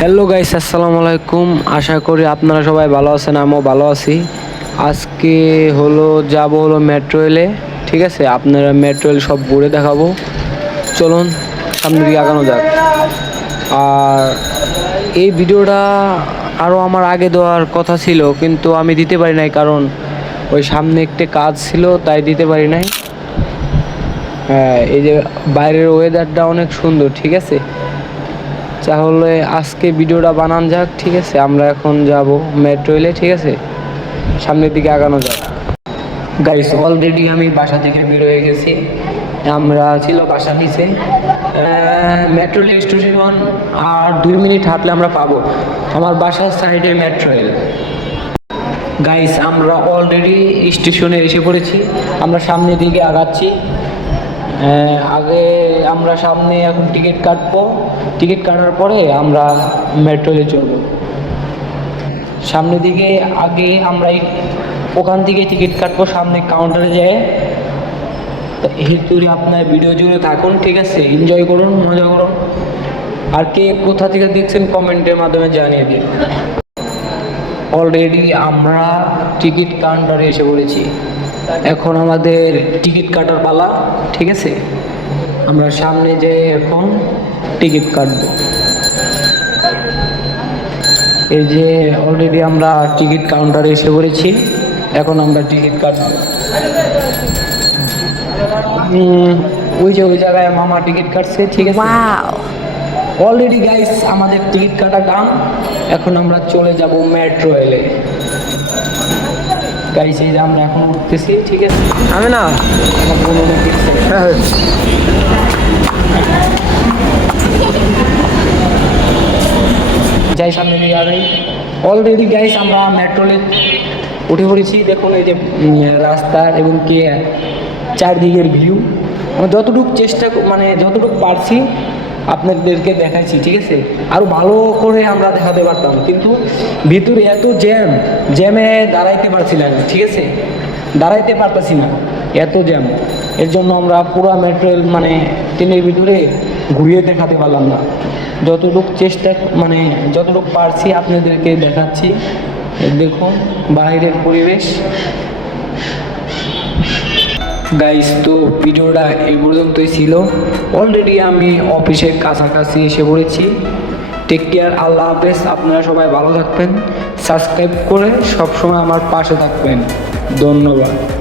Hello guys আসসালামু আলাইকুম। আশা করি আপনারা সবাই ভালো আছেন, আমিও ভালো আছি। আজকে হলো, যাব হলো মেট্রো রেলে ঠিক আছে? আপনারা মেট্রো রেল সব ঘুরে দেখাবো। চলুন সামনে দিকে আগানো যাক। আর এই ভিডিওটা আরও আমার আগে দেওয়ার কথা ছিল, কিন্তু আমি দিতে পারি নাই, কারণ ওই সামনে একটি কাজ ছিল, তাই দিতে পারি নাই। হ্যাঁ এই যে বাইরের ওয়েদারটা অনেক সুন্দর, ঠিক আছে? তাহলে আজকে ভিডিওটা বানান যাক, ঠিক আছে? আমরা এখন যাব মেট্রো রেলে ঠিক আছে? সামনের দিকে আগানো যাক। গাইস অলরেডি আমি বাসা থেকে বের হয়ে গেছি। আমরা ছিল বাসা নিচে। মেট্রো রেল স্টেশন আর দুই মিনিট হাঁটলে আমরা পাবো আমার বাসার সাইডে মেট্রো রেল গাইস আমরা অলরেডি স্টেশনে এসে পড়েছি। আমরা সামনের দিকে আগাচ্ছি। আগে আমরা সামনে এখন টিকিট কাটবো। টিকিট কাটার পরে আমরা মেট্রোলে চলবো সামনের দিকে আগে আমরা ওখান থেকে টিকিট কাটবো সামনে কাউন্টারে যেয়ে। তো আপনার ভিডিও জুড়ে থাকুন, ঠিক আছে? এনজয় করুন, মজা করুন। আর কে কোথা থেকে দেখছেন কমেন্টের মাধ্যমে জানিয়ে দিন। অলরেডি আমরা টিকিট কাউন্টারে এসে পড়েছি। এখন আমাদের টিকিট কাটার পালা ঠিক আছে? আমরা সামনে যে এখন টিকিট কাটবো। এই যে অলরেডি আমরা টিকিট কাউন্টারে এসে পড়েছি এখন আমরা টিকিট কাটবো। ওই যে ওই জায়গায় মামা টিকিট কাটছে ঠিক আছে? অলরেডি গাইস আমাদের টিকিট কাটা দাম এখন আমরা চলে যাব মেট্রো রেলে গাইস যে আমরা এখন উঠতেছি ঠিক আছে? আমি না। অনেক excited। যাই সামনে দিকে আগাই। অলরেডি গাইস আমরা মেট্রোলে উঠে পড়েছি। দেখুন এই যে রাস্তার এবং কে চারদিকের ভিউ যতটুকু চেষ্টা মানে যতটুকু পারছি আপনাদেরকে দেখাচ্ছি ঠিক আছে? আরও ভালো করে আমরা দেখাতে পারতাম, কিন্তু ভিতরে এত জ্যাম, জ্যামে দাঁড়াইতে পারছিলাম ঠিক আছে? দাঁড়াইতে পারতাছি না, এত জ্যাম। এর জন্য আমরা পুরো মেট্রো মানে ট্রেনের ভিতরে ঘুরিয়ে দেখাতে পারলাম না। যতটুকু চেষ্টা মানে যতটুকু পারছি আপনাদেরকে দেখাচ্ছি। দেখুন, বাইরের পরিবেশ। গাইস তো ভিডিওটা এই পর্যন্তই ছিল। অলরেডি আমি অফিসের কাছাকাছি এসে পড়েছি। টেক কেয়ার আল্লাহ হাফেজ। আপনারা সবাই ভালো থাকবেন। সাবস্ক্রাইব করে সবসময় আমার পাশে থাকবেন। ধন্যবাদ।